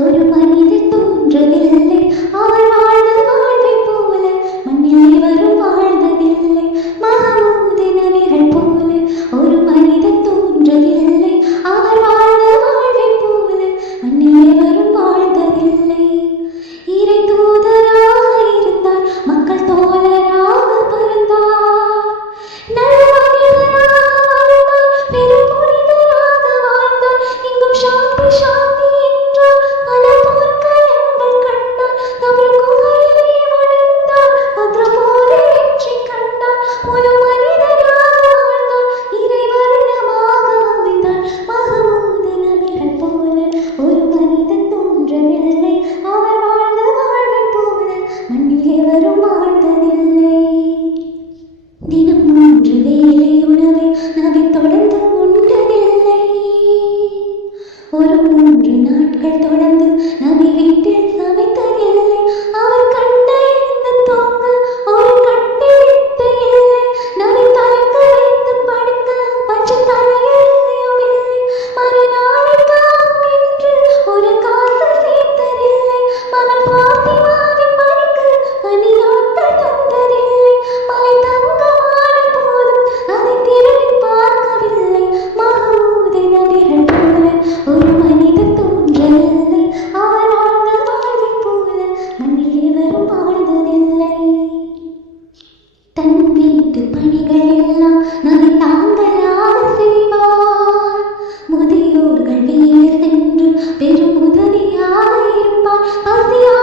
ஒரு மனிதர் தோன்றவில்லை, அவர் வாழ்ந்த வாழ்வைப் போல மண்ணில் எவரும் வாழ்ந்ததில்லை. மஹமூது நபிகள் போல ஒரு மனிதர் தோன்றவில்லை, அவர் வாழ்ந்த வாழ்வைப் போல மண்ணில் எவரும் வாழ்ந்ததில்லை. இறை தூதராக இருந்தார், மக்கள் தோழராக பிறந்தார், நல்லவராக வாழ்ந்தார், பெரும் புனிதராக வாழ்ந்தார். இங்கும் சாந்தி சாந்தி என்றார், பல போர்க்களங்கள் கண்டார். தவறு குகையிலே ஒளிந்தார், பத்ர் போரில் வெற்றி கண்டார். ஒரு மனிதராக வாழ்ந்தார், இறை வருணமாக அமைந்தார். மஹமூது நபிகள் போல ஒரு மனிதன் தோன்றவில்லை, அவர் வாழ்ந்த வாழ்வைப் போல மண்ணில் எவரும் வாழ்ந்ததில்லை. தினம் 3 வேளை உணவை நபி தொடர்ந்து உண்டதில்லை. ஒரு 3 நாட்கள் தொடர்ந்து நபி வீட்டில் சமைத்ததில்லை. அவர் கண்ட எழுந்து தூங்க ஒரு கட்டிலிட்டு இல்லை. நபி தலைக்கு வைத்து படுக்க பச்சை தலையணையும் இல்லை. மறுநாளுக்காகும் என்று ஒரு காசு சேர்த்ததில்லை. மகள் பாத்திமாவின் பணிக்கு பணியாட்கள் தந்ததில்லை. மலை தங்கமான போதும் அதை திரும்பி பார்க்கவில்லை. மஹமூது நபிகள் போல ஒரு மனிதர் தோன்றவில்லை, அவர் வாழ்ந்த வாழ்வைப் போல மண்ணில் எவரும் வாழ்ந்ததில்லை. தன் வீட்டு பணிகள் எல்லாம் நபி தாங்களாக செய்வார். முதியோர்கள் வீடு சென்று பெரும் உதவியாக இருப்பார். பசியா